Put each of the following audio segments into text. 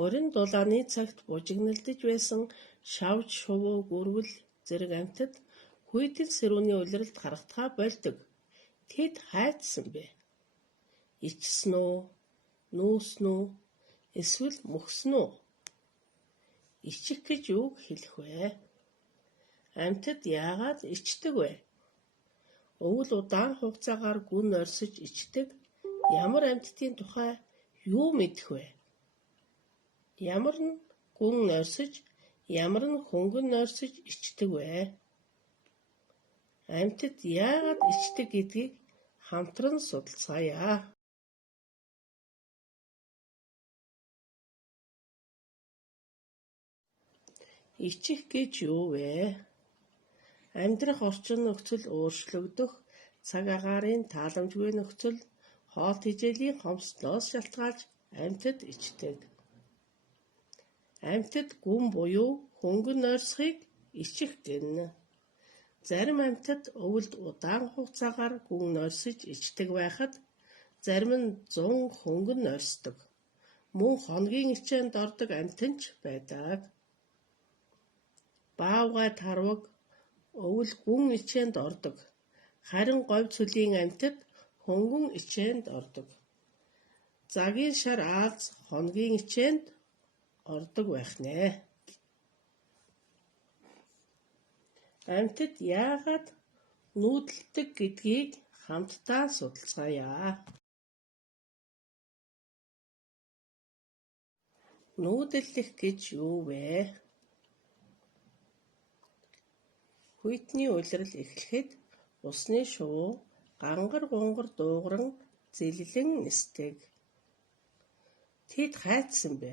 Уран дулааны цагт бужигналдаж байсан шавж, шувуу, гүрвэл зэрэг амьтад хүйтэн сэрүүний улиралд харагдахаа больдог. Тэд хайцсан бэ? Ичсэн үү? Нүүсэн үү? Эсвэл мөхсөн үү? Ичих гэж юуг хэлэх вэ? Амьтад яагаад ичдэг вэ? Өвөл удаан хугацаагаар гүн орсиж ичдэг ямар амьтдын тухай юу мэдэх вэ? Ямар нь гүн орсиж, ямар нь хөнгөн орсиж ичдэг вэ? Амьтад яагаад ичдэг гэдгийг хамтран судалцгаая. Ичих гэж юу вэ? Амьдрах орчин нөхцөл өөрчлөгдөх, цаг агаарын тааламжгүй нөхцөл, хоол тэжээлийн хомсдоос шалтгаалж амьтад ичдэг. Амьтад гүн буюу хөнгөн ойрсохыг ичих гэнэ. Зарим амьтад өвөлд удаан хугацаагаар гүн ойрсож ичдэг байхад зарим нь 100 хөнгөн ойрсдог. Мөн хоногийн ичээнд ордог амьтан ч байдаг. Баавгай тарваг өвөл гүн ичээнд ордог. Харин говь цөлийн амьтад хөнгөн ичээнд ордог. Загийн шар Аз хоногийн ичээнд ордог байх нэ. Амьтад яагаад нүүдэлдэг гэдгийг хамтдаа судалцгаая. Нүүдэлдэх гэж юу вэ? Хүйтний улирал эхлэхэд усны шувуу гангар гунгар дуугаран зэллэн нисдэг. Тэд хайцсан бэ?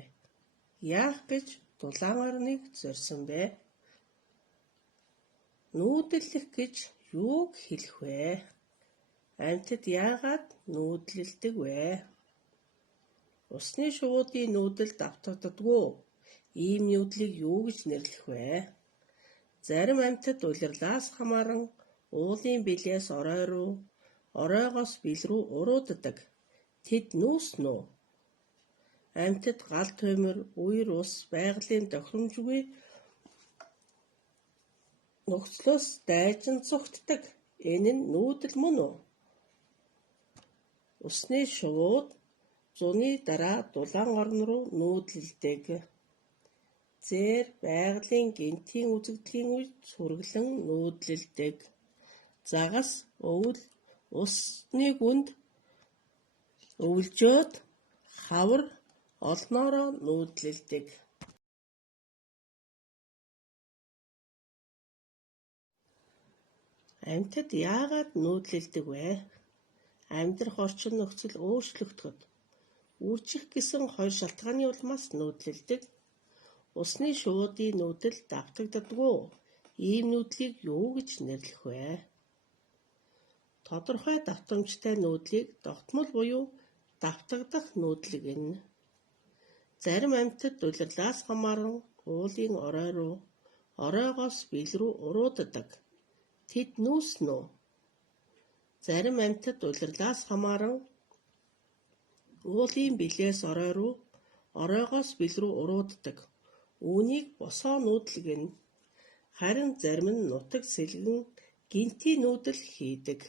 Яах гэж дулаан орныг зорьсон бэ? Нүүдэлдэх гэж юуг хэлэх вэ? Амьтад яагаад нүүдлэлдэг вэ? Усны шувуудын нүүдэл давтагддаггүй. Ийм нүүдлийг юу гэж нэрлэх вэ? Зарим амьтад улирлаас хамааран уулын билээс орой руу, оройгоос бил рүү урууддаг. Тэд нүүсэн үү? Амьтад гал туймар, үер ус, байгалийн тохиромжгүй нөхцлөөс дайжин цугтдаг. Энэ нь нүүдэл мөн үү? Усны шувууд зуны дараа дулаан орн руу нүүдлэлдэг. Зээр байгалийн гэнэтийн үзэгдэлийн үед сүргэлэн нүүдлэлдэг. Загас өвөл усны гүнд өвөлжөөд хавар олноороо нүүдлэлдэг. Амьтад яагаад нүүдлэлдэг вэ? Амьдрах орчин нөхцөл өөрчлөгдөхөд үржих гэсэн хоёр шалтгааны улмаас нүүдлэлдэг. Усны шувуудын нүүдэл давтагддаггүй. Ийм нүүдлийг юу гэж нэрлэх вэ? Тодорхой давтамжтай нүүдлийг довтмол буюу давтагдах нүүдэл гэнэ. Зарим амьтад улирлаас хамааран уулын орой руу, оройгоос бил рүү урууддаг. Тэд нүүсэн үү? Зарим амьтад улирлаас хамааран уулын билээс орой руу, оройгоос бил рүү урууддаг. Үүнийг босоо нүүдэл гэнэ. Харин зарим нь нутаг сэлгэн гэнэтийн нүүдэл хийдэг.